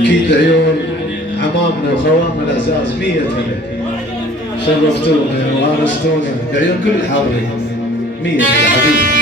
اكيد عيون عمامنا وخوامنا العزاز 100 شرفتونا وانستونا بعيون كل الحاضرين 100 حبيبي.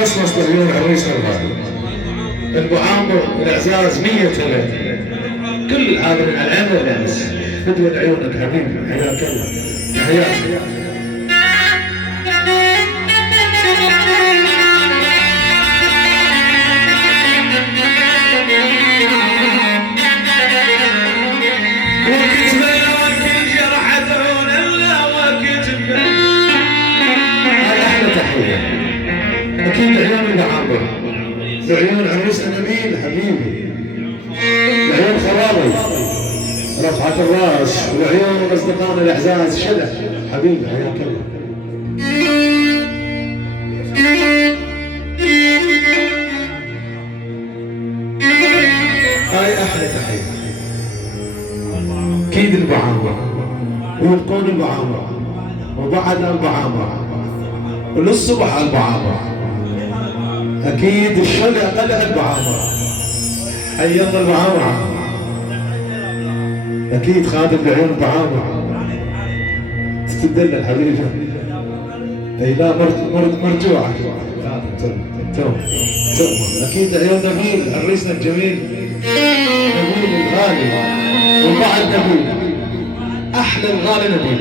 خصص اليوم عروسنا الغالي ابو عامر العزاز 100 كل الحاضرين على العين والراس فدوة عيونك حبيبي حياك الله تحياتي. أكيد عيون المعامر وعيون عروسنا نبيل حبيبي وعيون خواوي رفعة الراس وعيون أصدقائنا الأعزاز شلع حبيبي حياك الله. هاي أحلى تحية أكيد المعامر ويبقون المعامر وبعد المعامر وللصبح المعامر أكيد الشلع قلع المعامرة حيض المعامرة أكيد خادم بعيون المعامرة تتدلل حبيبي أي لا مرجوعة تو أكيد عيون نبيل عريسنا الجميل نبيل الغالي وبعد نبيل أحلى الغالي نبيل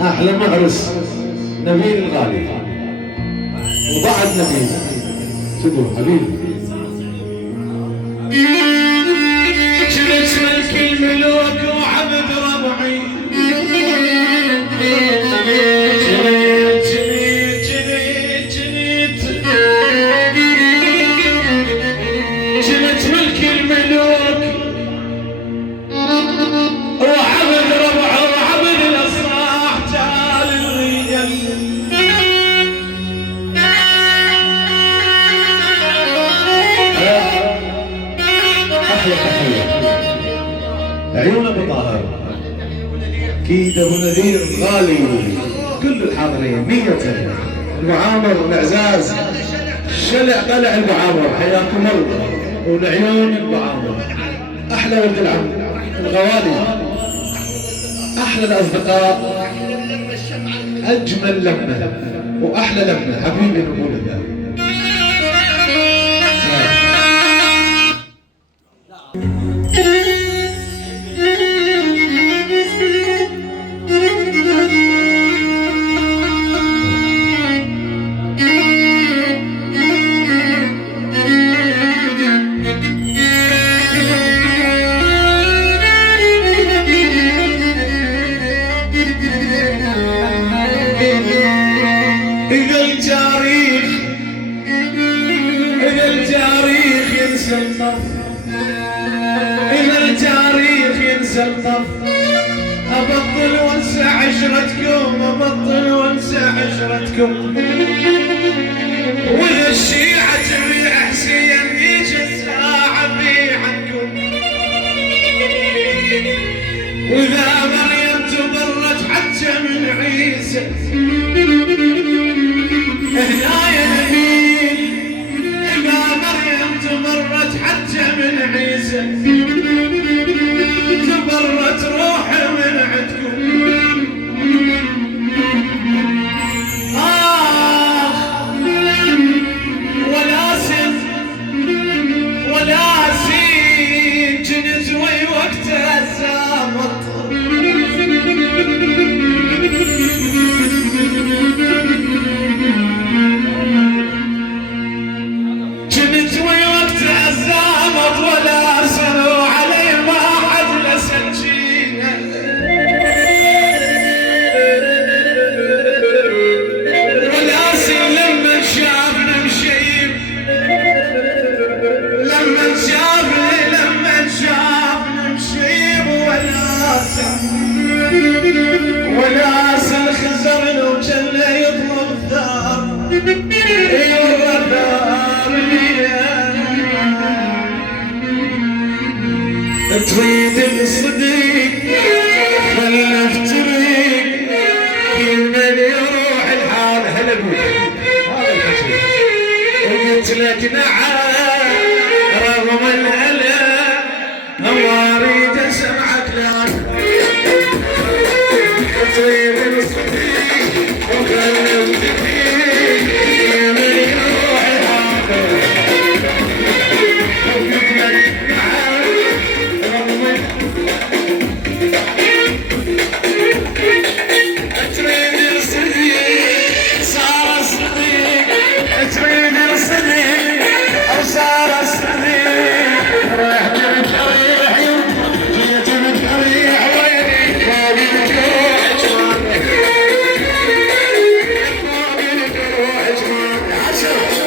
أحلى معرس نبيل الغالي وبعد نبيل شدوا حبيبي. جلت ملك الملوك وعبد ربعي جلت ملك الملوك وعبد ربعي وعبد الأصلاح تعال الرجال عيون ابو طاهر اكيد ابو نذير غالي كل الحاضرين 100 المعامر والاعزاز شلع قلع المعامر حياكم الله والعيون المعامر احلى ولد العم الغوالي احلى الاصدقاء اجمل لمه واحلى لمه حبيبي نقول الله. إذا التاريخ ينسى الطف أبطل وانسى عشرتكم أبطل وانسى عشرتكم وإذا الشيعة تبيع حسين يجي الساعة في عنكم وإذا مريم تبرت حتى من عيسى هنا يا نبيل إذا مريم تبرت حتى من عيسى تريد الصديق خله افتريق كل من يروح الحال هلا بيك هذا الحكي وقلت لك نعم رغم الألم ما اريد اسمعك لك تريد الصديق وخله افتريق كل من يروح الحال وقلت لك نعم رغم تريد الصديق صار الصديق تريد الصديق او صار الصديق رحت بتريح جيت بتريح ويني باقي بتروح جمالك باقي بتروح جمالك عشرة